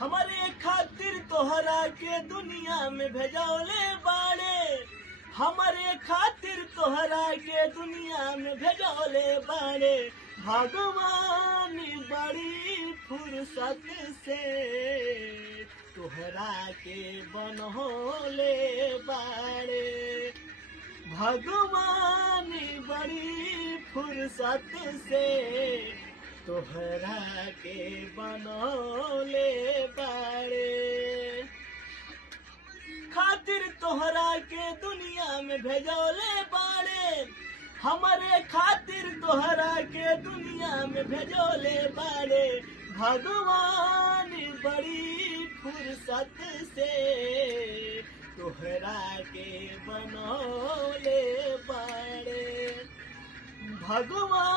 हमारे खातिर तोहरा के दुनिया में भेजौले बाड़े। हमारे खातिर तोहरा के दुनिया में भेजौले बाड़े। भगवान बड़ी फुर्सत से तोहरा के बनौले बाड़े। भगवान बड़ी फुर्सत से तोहरा के बनौले बाड़े। खातिर तोहरा के दुनिया में भेजौले बाड़े। हमारे खातिर तोहरा के दुनिया में भेजौले बाड़े। भगवान बड़ी फुर्सत से तोहरा के बनौले बाड़े। भगवान